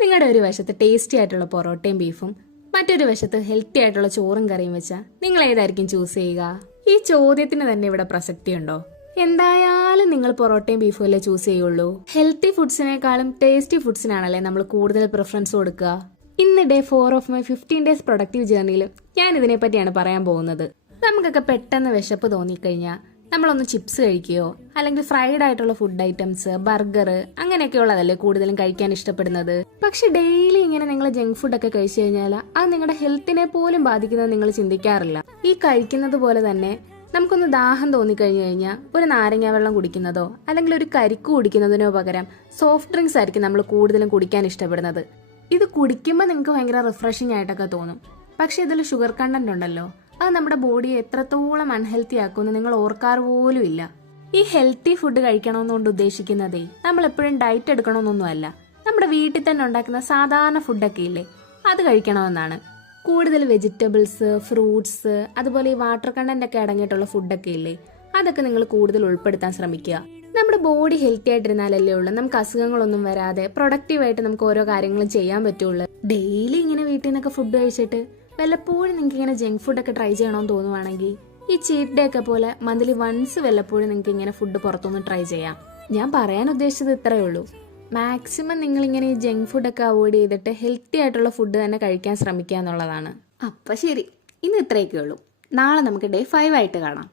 നിങ്ങളുടെ ഒരു വശത്ത് ടേസ്റ്റി ആയിട്ടുള്ള പൊറോട്ടയും ബീഫും മറ്റൊരു വശത്ത് ഹെൽത്തി ആയിട്ടുള്ള ചോറും കറിയും വെച്ചാൽ നിങ്ങൾ ഏതായിരിക്കും ചൂസ് ചെയ്യുക? ഈ ചോദ്യത്തിന് തന്നെ ഇവിടെ പ്രസക്തിയുണ്ടോ? എന്തായാലും നിങ്ങൾ പൊറോട്ടയും ബീഫും അല്ലേ ചൂസ് ചെയ്യുള്ളൂ. ഹെൽത്തി ഫുഡ്സിനേക്കാളും ടേസ്റ്റി ഫുഡ്സിനാണല്ലേ നമ്മൾ കൂടുതൽ പ്രിഫറൻസ് കൊടുക്കുക. ഇന്ന് day 4 of my 15 days productive ജേർണിയിലും ഞാൻ ഇതിനെ പറ്റിയാണ് പറയാൻ പോകുന്നത്. നമുക്കൊക്കെ പെട്ടെന്ന് വിശപ്പ് തോന്നിക്കഴിഞ്ഞാൽ നമ്മളൊന്ന് ചിപ്സ് കഴിക്കുകയോ അല്ലെങ്കിൽ ഫ്രൈഡ് ആയിട്ടുള്ള ഫുഡ് ഐറ്റംസ്, ബർഗർ അങ്ങനെയൊക്കെയുള്ളതല്ലേ കൂടുതലും കഴിക്കാൻ ഇഷ്ടപ്പെടുന്നത്. പക്ഷെ ഡെയിലി ഇങ്ങനെ നിങ്ങൾ ജങ്ക് ഫുഡ് ഒക്കെ കഴിച്ചു കഴിഞ്ഞാൽ അത് നിങ്ങളുടെ ഹെൽത്തിനെ പോലും ബാധിക്കുന്നത് നിങ്ങൾ ചിന്തിക്കാറില്ല. ഈ കഴിക്കുന്നത് പോലെ തന്നെ നമുക്കൊന്ന് ദാഹം തോന്നിക്കഴിഞ്ഞു കഴിഞ്ഞാൽ ഒരു നാരങ്ങ വെള്ളം കുടിക്കുന്നതോ അല്ലെങ്കിൽ ഒരു കരിക്ക് കുടിക്കുന്നതിനോ പകരം സോഫ്റ്റ് ഡ്രിങ്ക്സ് ആയിരിക്കും നമ്മൾ കൂടുതലും കുടിക്കാൻ ഇഷ്ടപ്പെടുന്നത്. ഇത് കുടിക്കുമ്പോൾ നിങ്ങൾക്ക് ഭയങ്കര റിഫ്രഷിംഗ് ആയിട്ടൊക്കെ തോന്നും. പക്ഷെ ഇതിൽ ഷുഗർ കണ്ടന്റ് ഉണ്ടല്ലോ, അത് നമ്മുടെ ബോഡിയെ എത്രത്തോളം അൺഹെൽത്തി ആക്കുമെന്ന് നിങ്ങൾ ഓർക്കാറ് പോലും ഇല്ല. ഈ ഹെൽത്തി ഫുഡ് കഴിക്കണമെന്നുകൊണ്ട് ഉദ്ദേശിക്കുന്നതേ നമ്മൾ എപ്പോഴും ഡയറ്റ് എടുക്കണമെന്നൊന്നുമല്ല. നമ്മുടെ വീട്ടിൽ തന്നെ ഉണ്ടാക്കുന്ന സാധാരണ ഫുഡൊക്കെ ഇല്ലേ, അത് കഴിക്കണമെന്നാണ്. കൂടുതൽ വെജിറ്റബിൾസ്, ഫ്രൂട്ട്സ്, അതുപോലെ ഈ വാട്ടർ കണ്ടന്റ് ഒക്കെ അടങ്ങിയിട്ടുള്ള ഫുഡൊക്കെ ഇല്ലേ, അതൊക്കെ നിങ്ങൾ കൂടുതൽ ഉൾപ്പെടുത്താൻ ശ്രമിക്കുക. നമ്മുടെ ബോഡി ഹെൽത്തി ആയിട്ടിരുന്നാലല്ലേ ഉള്ളൂ നമുക്ക് അസുഖങ്ങളൊന്നും വരാതെ പ്രൊഡക്റ്റീവായിട്ട് നമുക്ക് ഓരോ കാര്യങ്ങളും ചെയ്യാൻ പറ്റുള്ളൂ. ഡെയിലി ഇങ്ങനെ വീട്ടിൽ നിന്നൊക്കെ ഫുഡ് കഴിച്ചിട്ട് വല്ലപ്പോഴും നിങ്ങൾക്ക് ഇങ്ങനെ ജങ്ക് ഫുഡൊക്കെ ട്രൈ ചെയ്യണമെന്ന് തോന്നുവാണെങ്കിൽ ഈ ചീറ്റ് ഡേ ഒക്കെ പോലെ മന്ത്ലി വൺസ് വല്ലപ്പോഴും നിങ്ങൾക്ക് ഇങ്ങനെ ഫുഡ് പുറത്തുനിന്ന് ട്രൈ ചെയ്യാം. ഞാൻ പറയാൻ ഉദ്ദേശിച്ചത് ഇത്രയേ ഉള്ളൂ. മാക്സിമം നിങ്ങളിങ്ങനെ ഈ ജങ്ക് ഫുഡൊക്കെ അവോയ്ഡ് ചെയ്തിട്ട് ഹെൽത്തി ആയിട്ടുള്ള ഫുഡ് തന്നെ കഴിക്കാൻ ശ്രമിക്കുക എന്നുള്ളതാണ്. അപ്പം ശരി, ഇന്ന് ഇത്രയൊക്കെ ഉള്ളൂ. നാളെ നമുക്ക് ഡേ 5 ആയിട്ട് കാണാം.